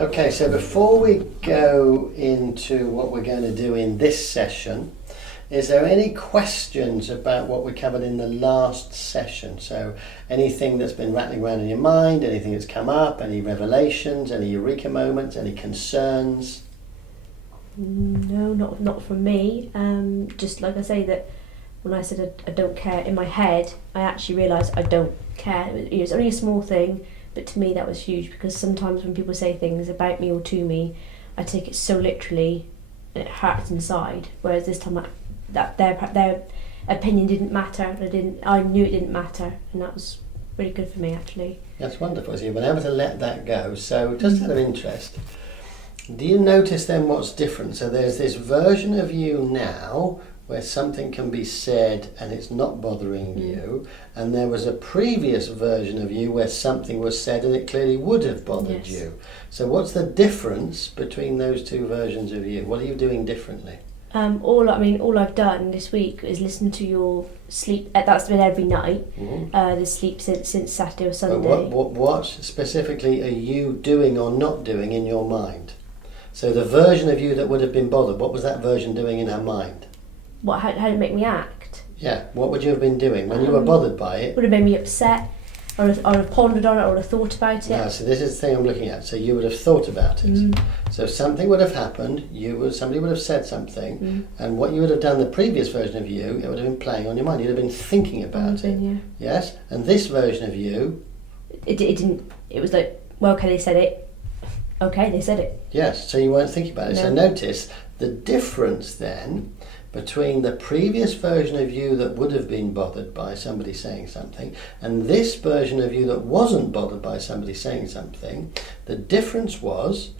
Okay, so before we go into what we're going to do in this session, is there any questions about what we covered in the last session? So anything that's been rattling around in your mind, anything that's come up, any revelations, any eureka moments, any concerns? No, not from me. Just like I say, that when I said I don't care, in my head, I actually realised I don't care. It was only a small thing, but to me that was huge, because sometimes when people say things about me or to me, I take it so literally and it hurts inside. Whereas this time, that their opinion didn't matter. I knew it didn't matter, and that was really good for me, actually. That's wonderful. So you've been able to let that go. So just out of interest, do you notice then what's different? So there's this version of you now where something can be said and it's not bothering you, and there was a previous version of you where something was said and it clearly would have bothered you. So what's the difference between those two versions of you? What are you doing differently? All I've done this week is listen to your sleep. That's been every night. The sleep since Saturday or Sunday. What specifically are you doing or not doing in your mind? So the version of you that would have been bothered, what was that version doing in her mind? How did it make me act? Yeah, what would you have been doing when you were bothered by it? Would have made me upset. I would have pondered on it, I would have thought about it. No, so this is the thing I'm looking at. So you would have thought about it. So something would have happened, somebody would have said something, and what you would have done, the previous version of you, it would have been playing on your mind. You'd have been thinking about it. Yeah. Yes? And this version of you... It didn't... It was like, well, okay, they said it. Okay, they said it. Yes, so you weren't thinking about it. No. So notice the difference then between the previous version of you that would have been bothered by somebody saying something and this version of you that wasn't bothered by somebody saying something. The difference was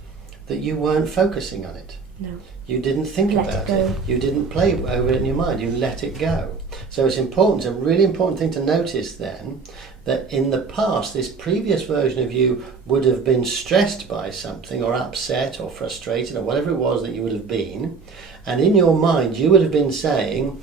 that you weren't focusing on it. No. You didn't think about it. You didn't play over it in your mind. You let it go. So it's important, a really important thing to notice then, that in the past, this previous version of you would have been stressed by something or upset or frustrated or whatever it was that you would have been. And in your mind, you would have been saying,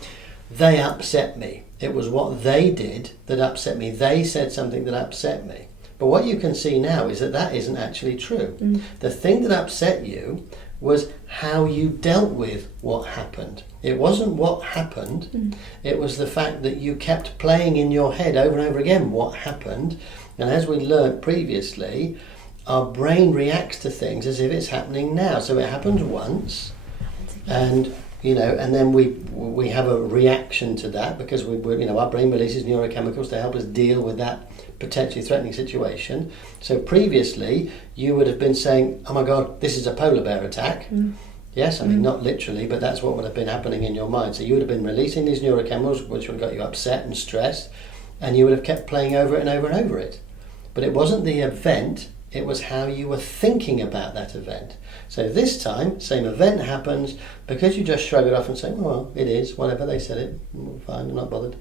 they upset me. It was what they did that upset me. They said something that upset me. But what you can see now is that that isn't actually true. The thing that upset you was how you dealt with what happened. It wasn't what happened, it was the fact that you kept playing in your head over and over again what happened. And as we learnt previously, our brain reacts to things as if it's happening now. So it happens once, and and then we have a reaction to that because our brain releases neurochemicals to help us deal with that potentially threatening situation. So previously you would have been saying, oh my God, this is a polar bear attack. Yes, I mean not literally, but that's what would have been happening in your mind. So you would have been releasing these neurochemicals which would have got you upset and stressed, and you would have kept playing over it and over and over it. But it wasn't the event, it was how you were thinking about that event. So this time, same event happens, because you just shrug it off and say, oh, well, it is, whatever, they said it, fine, I'm not bothered.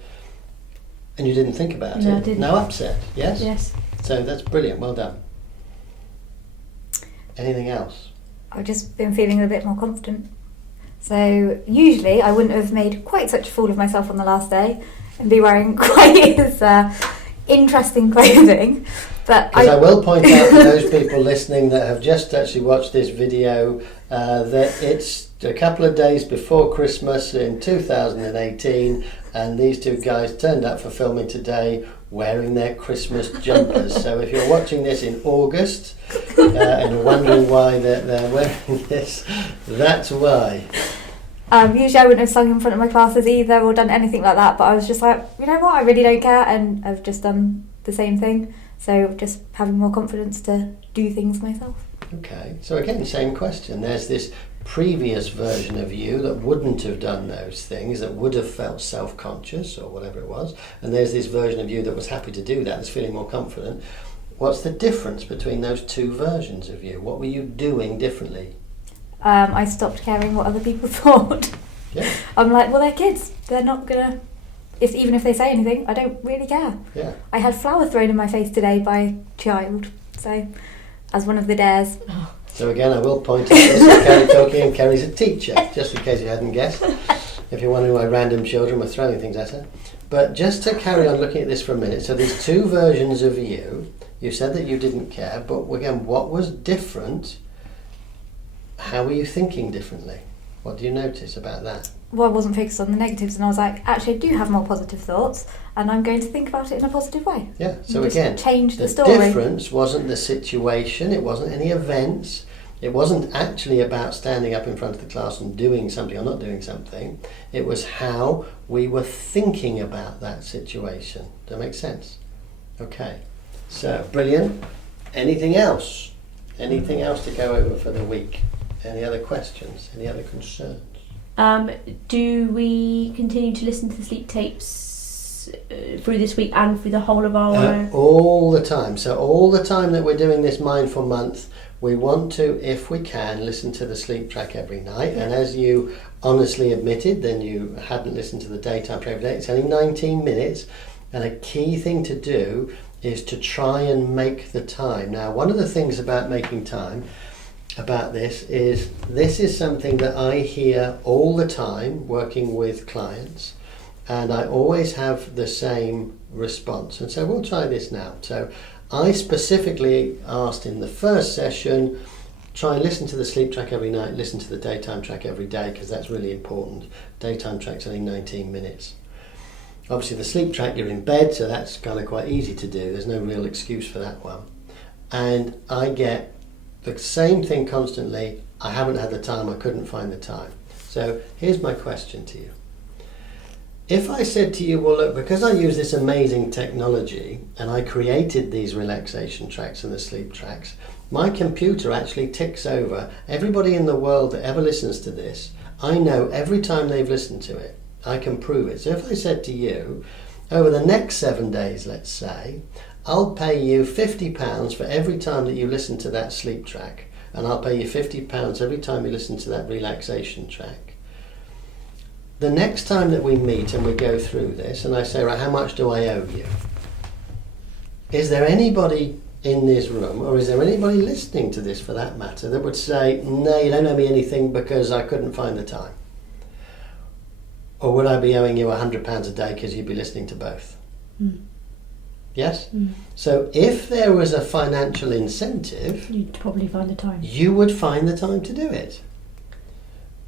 And you didn't think about it. I didn't. No upset, yes? Yes. So that's brilliant, well done. Anything else? I've just been feeling a bit more confident. So usually I wouldn't have made quite such a fool of myself on the last day and be wearing quite as interesting clothing. But I will point out for those people listening that have just actually watched this video that it's a couple of days before Christmas in 2018, and these two guys turned up for filming today wearing their Christmas jumpers. So if you're watching this in August and you're wondering why they're wearing this, that's why. Usually I wouldn't have sung in front of my classes either or done anything like that, but I was just like, you know what, I really don't care, and I've just done the same thing. So just having more confidence to do things myself. Okay, so again, same question. There's this previous version of you that wouldn't have done those things, that would have felt self-conscious or whatever it was, and there's this version of you that was happy to do that, that's feeling more confident. What's the difference between those two versions of you? What were you doing differently? I stopped caring what other people thought. Yeah. I'm like, well, they're kids. They're not gonna... Even if they say anything, I don't really care. Yeah. I had flour thrown in my face today by a child, so as one of the dares. So again, I will point out this is Kerry talking, and Kerry's a teacher, just in case you hadn't guessed. If you're wondering why random children were throwing things at her. But just to carry on looking at this for a minute, so there's two versions of you. You said that you didn't care, but again, what was different how were you thinking differently? What do you notice about that? Well, I wasn't focused on the negatives, and I was like, actually, I do have more positive thoughts, and I'm going to think about it in a positive way. Yeah, so Just again, change the the story. difference wasn't the situation, it wasn't any events, it wasn't actually about standing up in front of the class and doing something or not doing something. It was how we were thinking about that situation. Does that make sense? Okay, so brilliant. Anything else? Anything else to go over for the week? Any other questions? Any other concerns? Do we continue to listen to the sleep tapes through this week and through the whole of our... all the time. So all the time that we're doing this mindful month, we want to, if we can, listen to the sleep track every night. And as you honestly admitted, then you hadn't listened to the daytime track every day. It's only 19 minutes. And a key thing to do is to try and make the time. Now, one of the things about making time about this is something that I hear all the time working with clients, and I always have the same response. And so we'll try this now. So I specifically asked in the first session, try and listen to the sleep track every night, listen to the daytime track every day, because that's really important. Daytime track's only 19 minutes. Obviously the sleep track, you're in bed, so that's kind of quite easy to do. There's no real excuse for that one. And I get the same thing constantly. I haven't had the time, I couldn't find the time. So here's my question to you. If I said to you, well look, because I use this amazing technology and I created these relaxation tracks and the sleep tracks, my computer actually ticks over everybody in the world that ever listens to this. I know every time they've listened to it. I can prove it. So if I said to you, over the next 7 days, let's say, I'll pay you £50 for every time that you listen to that sleep track, and I'll pay you £50 every time you listen to that relaxation track. The next time that we meet and we go through this, and I say, right, how much do I owe you? Is there anybody in this room, or is there anybody listening to this for that matter, that would say, no, you don't owe me anything because I couldn't find the time? Or would I be owing you £100 a day because you'd be listening to both? Mm. Yes? Mm. So if there was a financial incentive, you'd probably find the time. You would find the time to do it.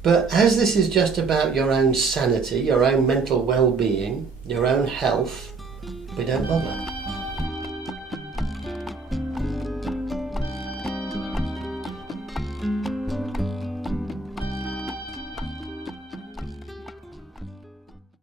But as this is just about your own sanity, your own mental well-being, your own health, we don't bother.